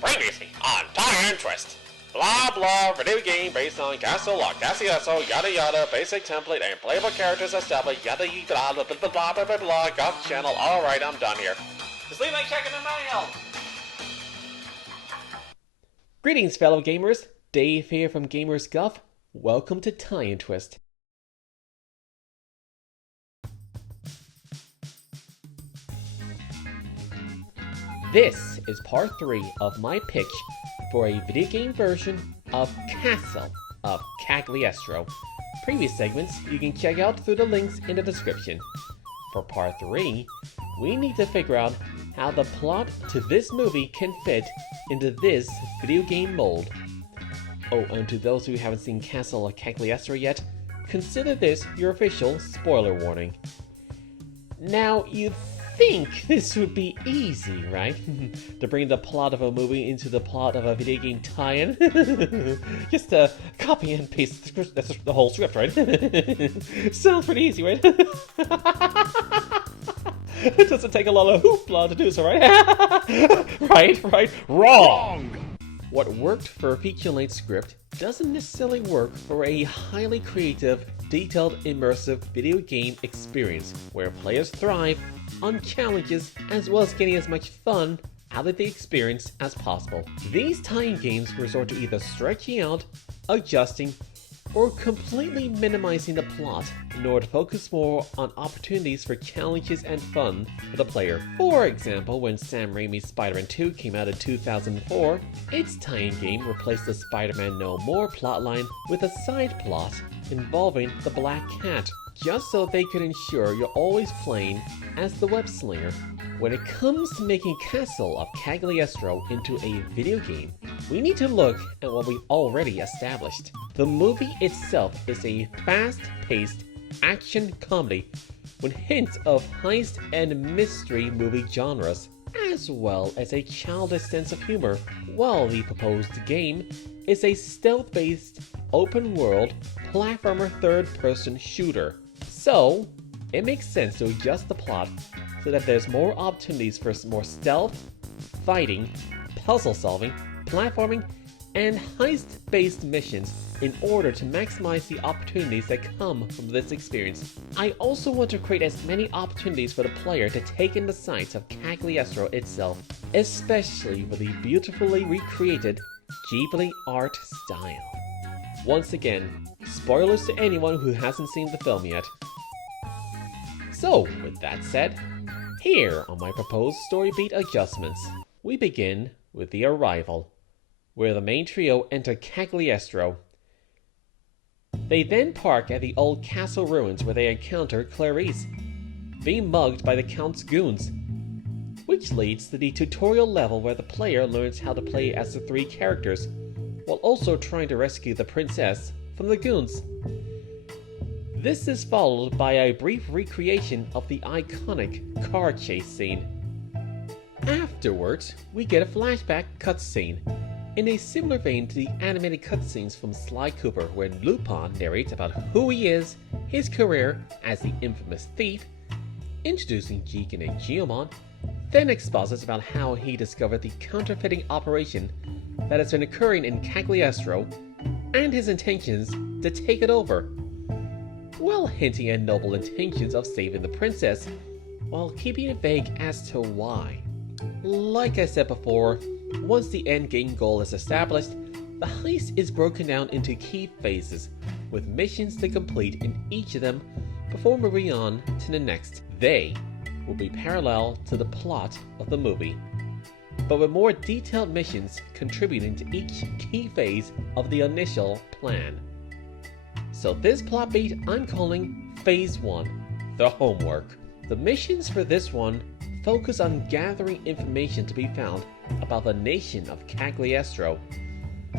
Previously on Tire Twist. Blah blah, video game based on Castle of Cagliostro, yada yada, basic template and playable characters established, yada yada, blah blah blah blah blah blah, golf channel. Alright, I'm done here. Just leave me checking the mail. Greetings, fellow gamers. Dave here from Gamers Guff. Welcome to Tie and Twist. This is part 3 of my pitch for a video game version of Castle of Cagliostro. Previous segments you can check out through the links in the description. For part 3, we need to figure out how the plot to this movie can fit into this video game mold. Oh, and to those who haven't seen Castle of Cagliostro yet, consider this your official spoiler warning. Now, you'd think this would be easy, right? To bring the plot of a movie into the plot of a video game tie-in. Just copy and paste the whole script, right? Sounds pretty easy, right? It doesn't take a lot of hoopla to do so, right? Right, wrong! What worked for a feature-length script doesn't necessarily work for a highly creative, detailed, immersive video game experience where players thrive on challenges as well as getting as much fun out of the experience as possible. These tie-in games resort to either stretching out, adjusting, or completely minimizing the plot in order to focus more on opportunities for challenges and fun for the player. For example, when Sam Raimi's Spider-Man 2 came out in 2004, its tie-in game replaced the Spider-Man No More plotline with a side plot involving the Black Cat, just so they could ensure you're always playing as the web slinger. When it comes to making Castle of Cagliostro into a video game, we need to look at what we've already established. The movie itself is a fast-paced action comedy with hints of heist and mystery movie genres, as well as a childish sense of humor, while the proposed game is a stealth-based, open-world, platformer third-person shooter. So, it makes sense to adjust the plot so that there's more opportunities for more stealth, fighting, puzzle solving, platforming, and heist-based missions in order to maximize the opportunities that come from this experience. I also want to create as many opportunities for the player to take in the sights of Cagliostro itself, especially with the beautifully recreated Ghibli art style. Once again, spoilers to anyone who hasn't seen the film yet. So, with that said, here are my proposed story beat adjustments. We begin with the arrival, where the main trio enter Cagliostro. They then park at the old castle ruins where they encounter Clarice, being mugged by the Count's goons, which leads to the tutorial level where the player learns how to play as the three characters, while also trying to rescue the princess from the goons. This is followed by a brief recreation of the iconic car chase scene. Afterwards, we get a flashback cutscene, in a similar vein to the animated cutscenes from Sly Cooper, when Lupin narrates about who he is, his career as the infamous thief, introducing Jigen and Geomon, then exposits about how he discovered the counterfeiting operation that has been occurring in Cagliostro, and his intentions to take it over, while hinting at noble intentions of saving the princess, while keeping it vague as to why. Like I said before, once the endgame goal is established, the heist is broken down into key phases, with missions to complete in each of them before moving on to the next. They will be parallel to the plot of the movie, but with more detailed missions contributing to each key phase of the initial plan. So this plot beat I'm calling Phase 1, the homework. The missions for this one focus on gathering information to be found about the nation of Cagliostro,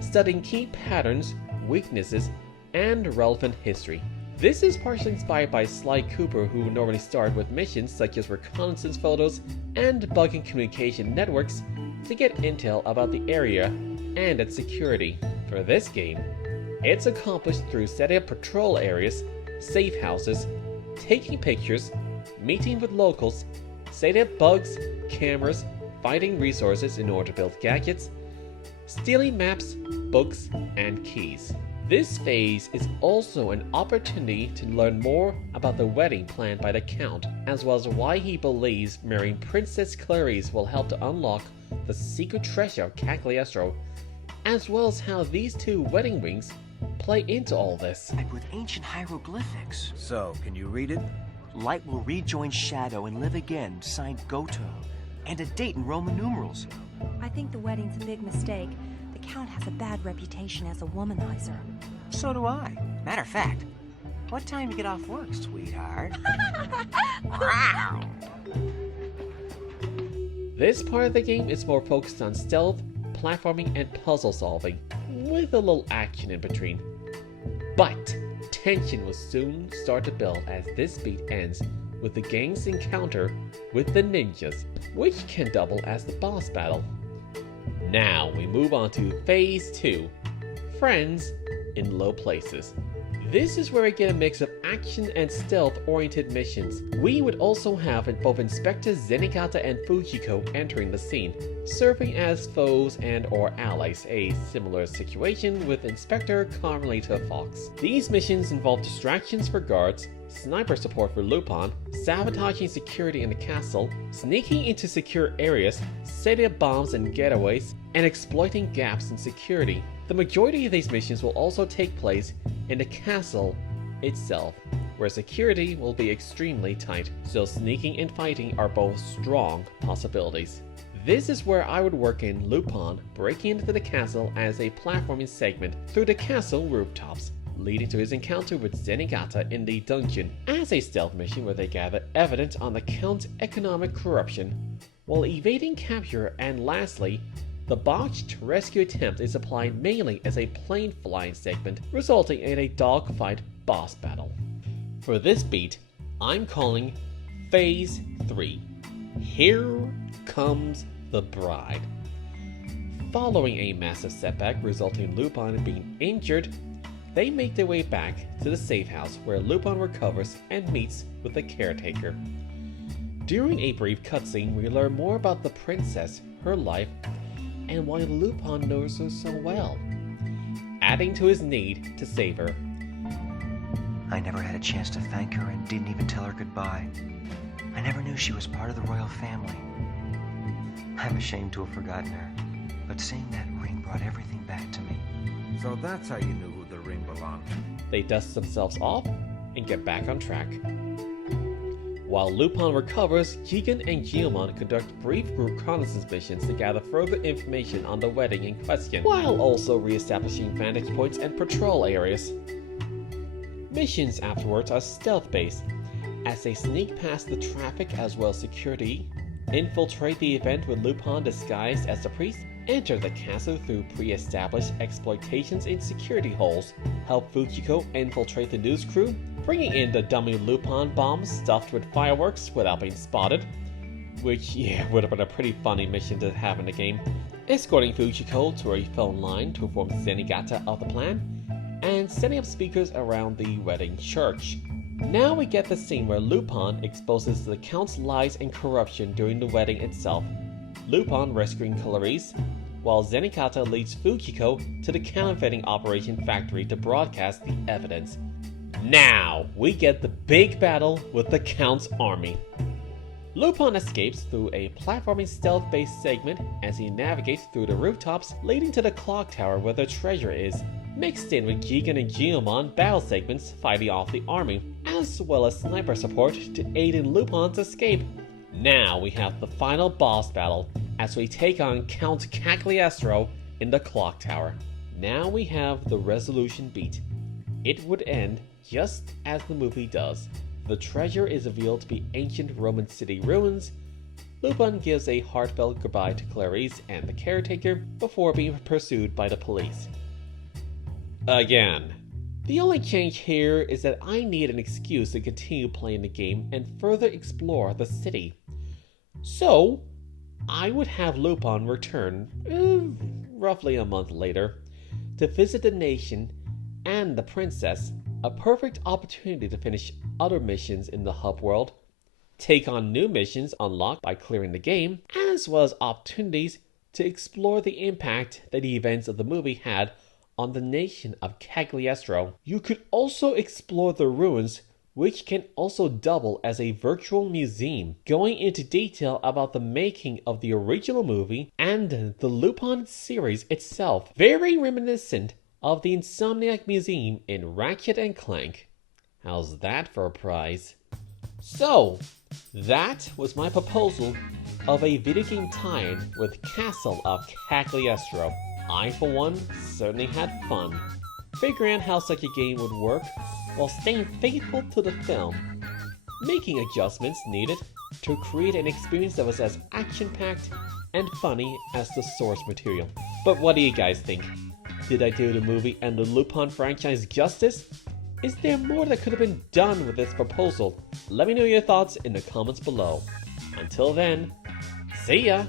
studying key patterns, weaknesses, and relevant history. This is partially inspired by Sly Cooper, who would normally start with missions such as reconnaissance photos and bugging communication networks to get intel about the area and its security. For this game, it's accomplished through setting up patrol areas, safe houses, taking pictures, meeting with locals, setting up bugs, cameras, finding resources in order to build gadgets, stealing maps, books, and keys. This phase is also an opportunity to learn more about the wedding planned by the Count, as well as why he believes marrying Princess Clarice will help to unlock the secret treasure of Cagliostro, as well as how these two wedding rings play into all this. Like with ancient hieroglyphics. So, can you read it? Light will rejoin shadow and live again, signed Goto. And a date in Roman numerals. I think the wedding's a big mistake. The Count has a bad reputation as a womanizer. So do I. Matter of fact, what time you get off work, sweetheart? This part of the game is more focused on stealth, platforming, and puzzle solving, with a little action in between. But tension will soon start to build as this beat ends with the gang's encounter with the ninjas, which can double as the boss battle. Now we move on to Phase 2, Friends in Low Places. This is where we get a mix of action and stealth-oriented missions. We would also have both Inspector Zenigata and Fujiko entering the scene, serving as foes and or allies, a similar situation with Inspector Carmelita Fox. These missions involve distractions for guards, sniper support for Lupin, sabotaging security in the castle, sneaking into secure areas, setting up bombs and getaways, and exploiting gaps in security. The majority of these missions will also take place in the castle itself, where security will be extremely tight, so sneaking and fighting are both strong possibilities. This is where I would work in Lupin breaking into the castle as a platforming segment through the castle rooftops, leading to his encounter with Zenigata in the dungeon as a stealth mission where they gather evidence on the Count's economic corruption while evading capture, and lastly, the botched rescue attempt is applied mainly as a plane flying segment, resulting in a dogfight boss battle. For this beat, I'm calling Phase 3. Here Comes the Bride. Following a massive setback resulting in Lupin being injured, they make their way back to the safe house where Lupin recovers and meets with the caretaker. During a brief cutscene, we learn more about the princess, her life, and why Lupin knows her so well, adding to his need to save her. I never had a chance to thank her and didn't even tell her goodbye. I never knew she was part of the royal family. I'm ashamed to have forgotten her, but seeing that ring brought everything back to me. So that's how you knew who the ring belonged to. They dust themselves off and get back on track. While Lupin recovers, Jigen and Geomon conduct brief reconnaissance missions to gather further information on the wedding in question, while also re-establishing vantage points and patrol areas. Missions afterwards are stealth-based, as they sneak past the traffic as well as security, infiltrate the event with Lupin disguised as the priest, enter the castle through pre-established exploitations in security holes, help Fujiko infiltrate the news crew, bringing in the dummy Lupin bombs stuffed with fireworks without being spotted, which, would have been a pretty funny mission to have in the game, escorting Fujiko to a phone line to inform Zenigata of the plan, and setting up speakers around the wedding church. Now we get the scene where Lupin exposes the Count's lies and corruption during the wedding itself, Lupin rescuing Clarice, while Zenigata leads Fujiko to the counterfeiting operation factory to broadcast the evidence. Now we get the big battle with the Count's army. Lupin escapes through a platforming stealth-based segment as he navigates through the rooftops leading to the clock tower where the treasure is, mixed in with Jigen and Geomon battle segments fighting off the army, as well as sniper support to aid in Lupin's escape. Now we have the final boss battle as we take on Count Cagliostro in the clock tower. Now we have the resolution beat. It would end just as the movie does. The treasure is revealed to be ancient Roman city ruins. Lupin gives a heartfelt goodbye to Clarice and the caretaker before being pursued by the police. Again. The only change here is that I need an excuse to continue playing the game and further explore the city. So, I would have Lupin return, roughly a month later, to visit the nation and the princess, a perfect opportunity to finish other missions in the hub world, take on new missions unlocked by clearing the game, as well as opportunities to explore the impact that the events of the movie had on the nation of Cagliostro. You could also explore the ruins, which can also double as a virtual museum, going into detail about the making of the original movie and the Lupin series itself, very reminiscent of the Insomniac Museum in Ratchet and Clank. How's that for a prize? So, that was my proposal of a video game tie-in with Castle of Cagliostro. I, for one, certainly had fun figuring out how such a game would work while staying faithful to the film, making adjustments needed to create an experience that was as action-packed and funny as the source material. But what do you guys think? Did I do the movie and the Lupin franchise justice? Is there more that could have been done with this proposal? Let me know your thoughts in the comments below. Until then, see ya!